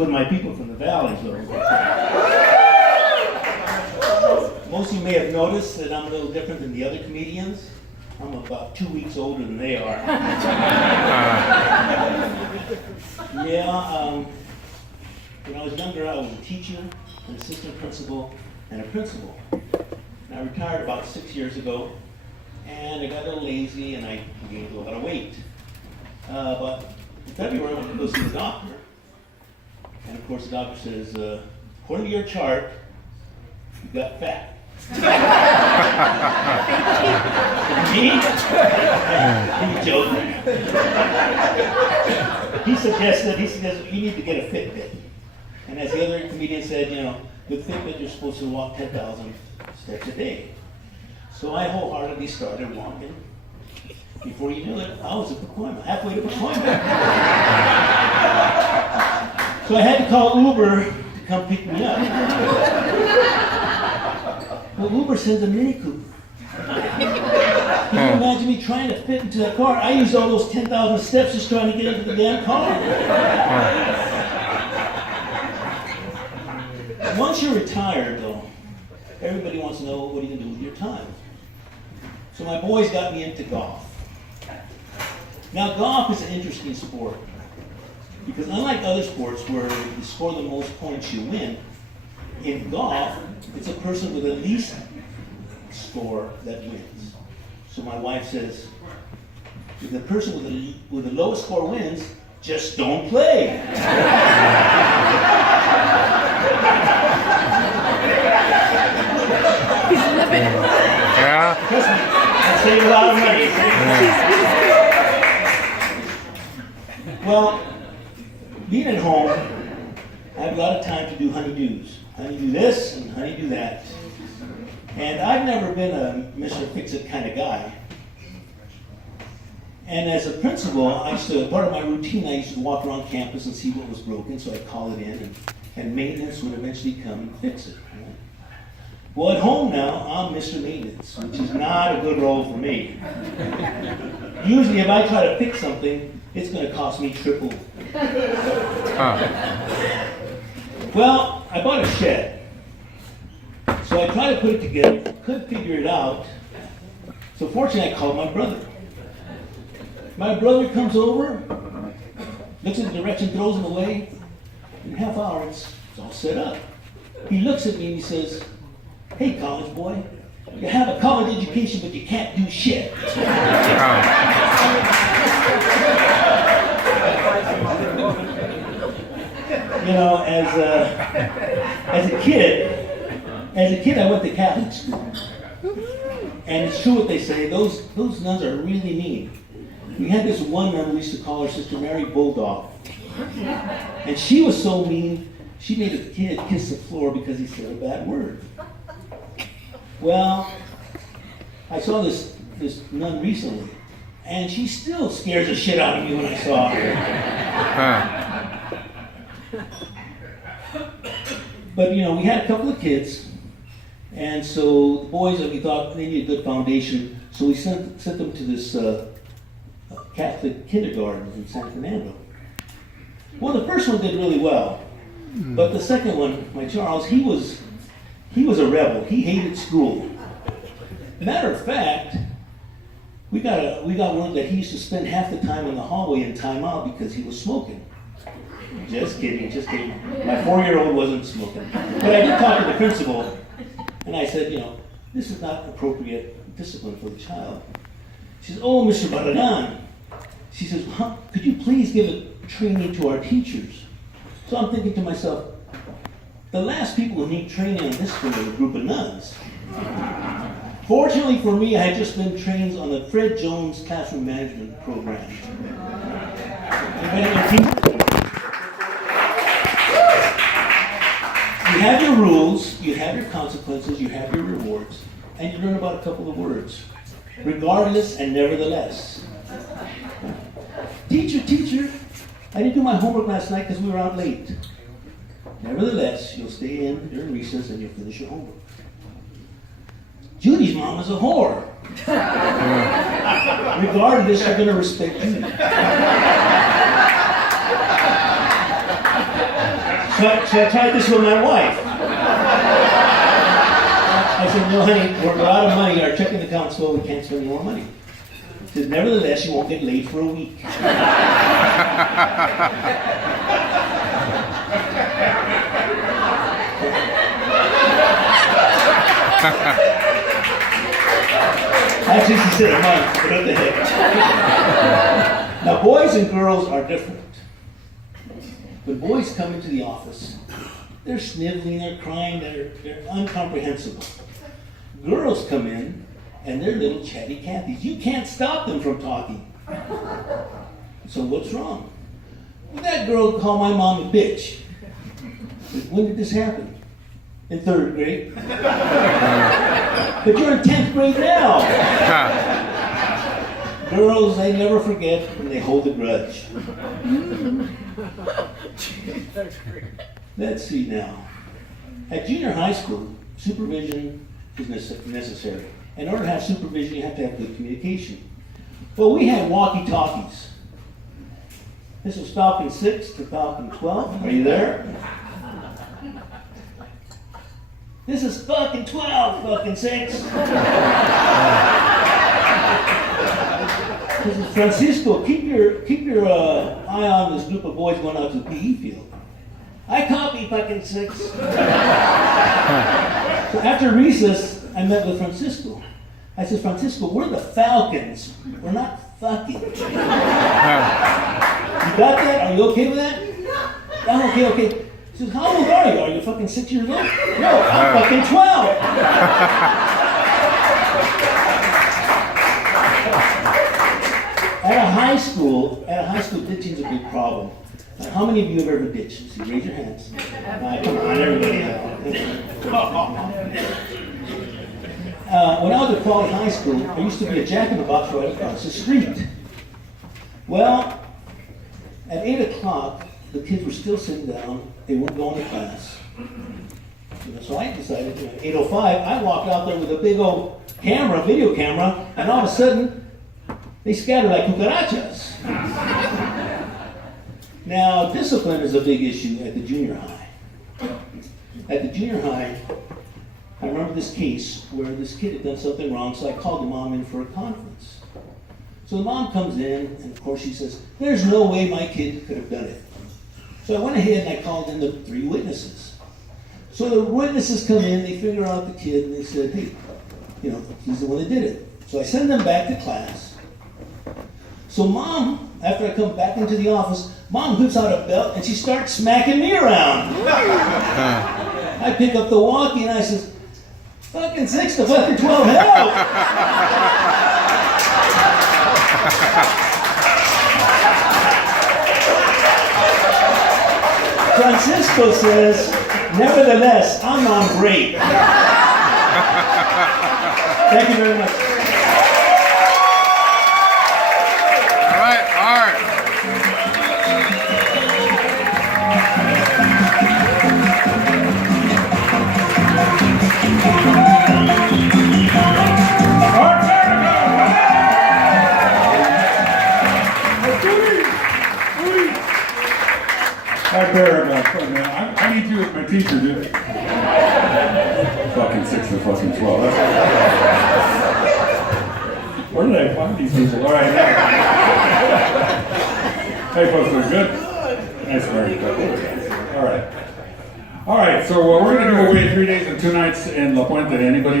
with my people from the valley, so. Most of you may have noticed that I'm a little different than the other comedians. I'm about 2 weeks older than they are. Yeah, when I was younger, I was a teacher, an assistant principal, and a principal. And I retired about 6 years ago, and I got a little lazy, and I gained a lot of weight. But in February, I went to go see the doctor, and of course the doctor says, according to your chart, you got fat. Me? He's joking. He suggested you need to get a Fitbit. And as the other comedian said, with Fitbit you're supposed to walk 10,000 steps a day. So I wholeheartedly started walking. Before you knew it, I was at Pacoima, halfway to Pacoima. So I had to call Uber to come pick me up. Well, Uber sends a Mini Cooper. Can you imagine me trying to fit into that car? I used all those 10,000 steps just trying to get into the damn car. Once you're retired, though, everybody wants to know what are you going to do with your time. So my boys got me into golf. Now, golf is an interesting sport because unlike other sports where you score the most points you win, in golf, it's a person with the least score that wins. So my wife says, if the person with the lowest score wins, just don't play. He's living. Yeah. Trust me, I save a lot of money. Well, being at home, I have a lot of time to do honey-dos. Honey do this and honey do that. And I've never been a Mr. Fix-It kind of guy. And as a principal, part of my routine, I used to walk around campus and see what was broken, so I'd call it in, and maintenance would eventually come and fix it. Right? Well, at home now, I'm Mr. Maintenance, which is not a good role for me. Usually, if I try to fix something, it's going to cost me triple. Well, I bought a shed. So I tried to put it together, couldn't figure it out. So fortunately, I called my brother. My brother comes over, looks at the direction, throws it away. In a half hour, it's all set up. He looks at me and he says, "Hey, college boy, you have a college education, but you can't do shit." As a kid, I went to Catholic school. And it's true what they say, those nuns are really mean. We had this one nun, we used to call her Sister Mary Bulldog. And she was so mean, she made a kid kiss the floor because he said a bad word. Well, I saw this nun recently, and she still scares the shit out of me when I saw her. But we had a couple of kids, and so the boys, we thought they needed a good foundation, so we sent them to this Catholic kindergarten in San Fernando. Well, the first one did really well, but the second one, my Charles, he was a rebel. He hated school. Matter of fact, we got word that he used to spend half the time in the hallway in timeout because he was smoking. Just kidding. My 4-year-old wasn't smoking. But I did talk to the principal, and I said, this is not appropriate discipline for the child. She says, "Oh, Mr. Barragan." She says, "Could you please give a training to our teachers?" So I'm thinking to myself, the last people who need training on this are a group of nuns. Fortunately for me, I had just been trained on the Fred Jones Classroom Management Program. You have your rules, you have your consequences, you have your rewards, and you learn about a couple of words. Regardless and nevertheless. Teacher, I didn't do my homework last night because we were out late. Nevertheless, you'll stay in during recess and you'll finish your homework. Judy's mom is a whore. Regardless, you're going to respect Judy. I tried this with my wife. I said, no, honey, we're out of money. Our checking account's full. We can't spend any more money. She said, nevertheless, you won't get laid for a week. Actually, she said a month, but what the heck. Now, boys and girls are different. When boys come into the office, they're sniveling, they're crying, they're incomprehensible. Girls come in, and they're little chatty Cathys. You can't stop them from talking. So what's wrong? Well, that girl called my mom a bitch. When did this happen? In 3rd grade. But you're in 10th grade now. Girls, they never forget when they hold a grudge. Let's see now. At junior high school, supervision is necessary. In order to have supervision, you have to have good communication. Well, we had walkie-talkies. This was Falcon 6 to Falcon 12. Are you there? This is Falcon 12, Falcon 6. This is Francisco. Keep your eye on this group of boys going out to the PE field. I copy, Falcon 6. So after recess, I met with Francisco. I said, Francisco, we're the Falcons. We're not fucking. You got that? Are you okay with that? I'm okay. He says, how old are you? Are you fucking 6 years old? No, I'm fucking 12. At a high school, ditching is a big problem. Now, how many of you have ever ditched? See, raise your hands. Come on, everybody. When I was at Quality High School, there used to be a Jack in the Box right across the street. Well, at 8 o'clock, the kids were still sitting down. They weren't going to class. So I decided, at 8:05, I walked out there with a big old camera, video camera, and all of a sudden, they scattered like cucarachas. Now, discipline is a big issue at the junior high. At the junior high, I remember this case where this kid had done something wrong, so I called the mom in for a conference. So the mom comes in, and of course she says, there's no way my kid could have done it. So I went ahead and I called in the 3 witnesses. So the witnesses come in, they figure out the kid, and they said, hey, he's the one that did it. So I send them back to class. So mom, after I come back into the office, mom whips out a belt and she starts smacking me around. I pick up the walkie and I says, fucking 6 to fucking 12, help! Francisco says, nevertheless, I'm on break. Thank you very much. Hi, Barragan. I need you as my teacher, dude. Fucking 6 to fucking 12. Where did I find these people? All right, now. Hey, folks, they're good? Nice, very good. All right. So we're going to go away 3 days and 2 nights in La Puente. Anybody?